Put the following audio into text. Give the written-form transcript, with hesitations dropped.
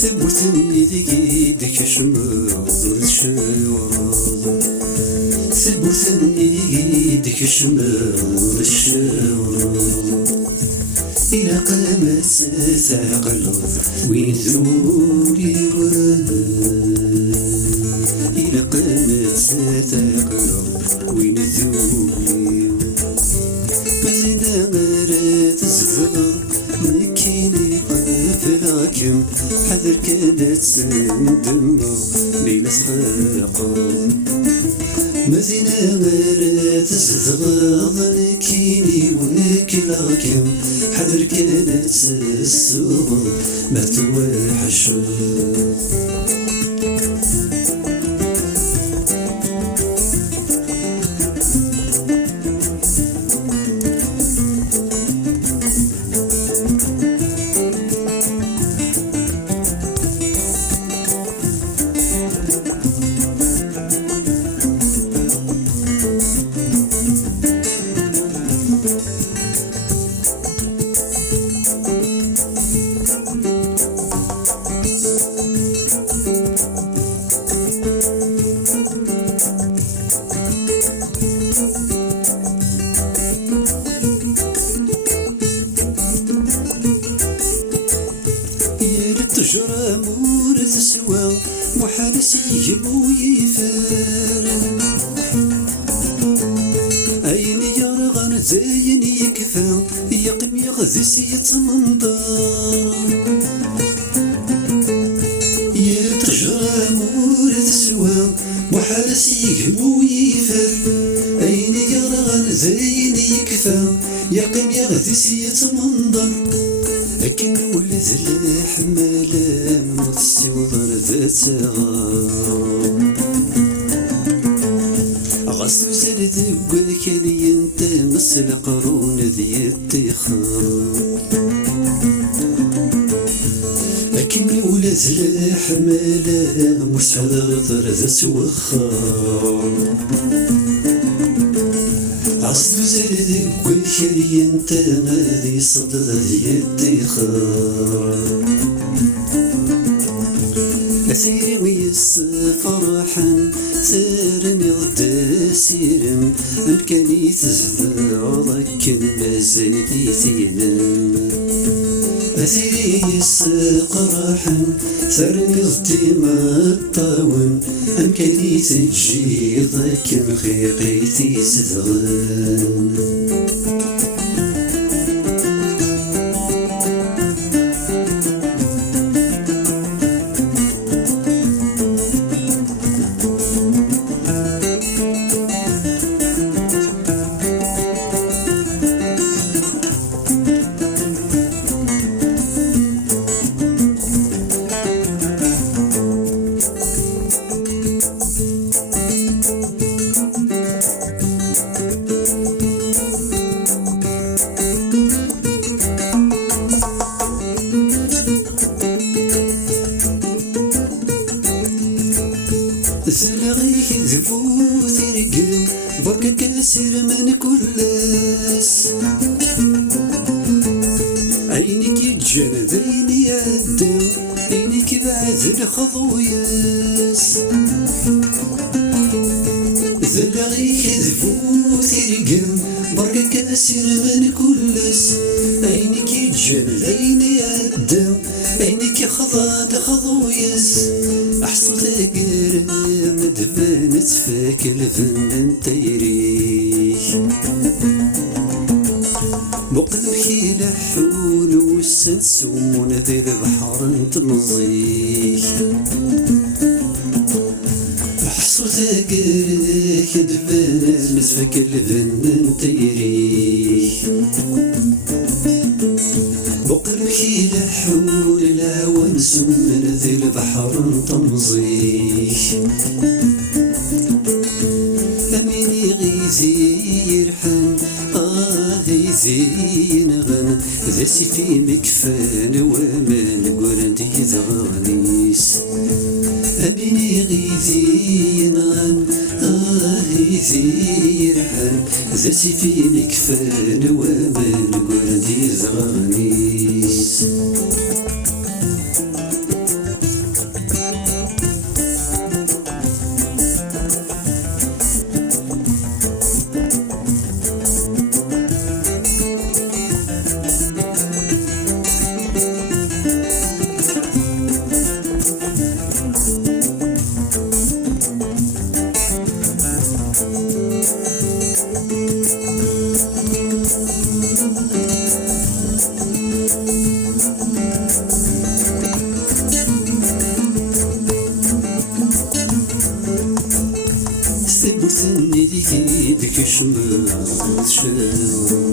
ثبتني ديك شمال الشوارد، ثبتني ديك شمال الشوارد، إلى قامت تعقل وين ذولي ورد، إلى قامت تعقل وين ذولي مزينا غير تزغر مكيني قفلاكم حذر كانت سندمة ليلة خاقة مزينا غير تزغر مكيني وكلاكم حذر كانت السوق ما توحش تجرى مور تسوى محال سيجب ويفار أين يرغن زين يكفى يقم يغذي سيت منظر يا تجرى مور تسوى محال سيجب ويفار أين يرغن زين يكفى يقم يغذي سيت منظر لكن ولد الحمالة متسوضر ذاتها غسل زرد وكالي انت مسل قرون ذي التخار لكن ولد الحمالة مسحضر ذات وخار عصر زرد وكالي انت غادي صدر ذي التخار أسيري ويس فرحا سارني غدا سيرم أمكاني تزدع ضك مازالي تينم أسيري ويس قرحا سارني غدي ما الطاون أمكاني تجي ضك مخيقي تزغن زلغيك ذبو ثرقم برك كاسر من كلاس عينك يتجن ذيني يدم عينك بعد الخضوياس زلغيك ذبو ثرقم برك كاسر من كلاس عينك يتجن ذيني يدم عينك خضاد خضوياس أحصل ثقر مدفن تفاك الفنان تيريش بقلبك يلحون والسن سمون ذي البحر تمضيك أحصل ثقر مدفن نسفك الفن تيري بقلبك يلحون الهوى نسمن ذي البحر نطمزي أمين يغيزي يرحن يزين غن ذا سيفي مكفان ومان قرندي ذغانيس أمين يغيزي غن يزين رحن ذا سيفي مكفان ومان قرندي ذغانيس ثني ذيكي بك شمال شاور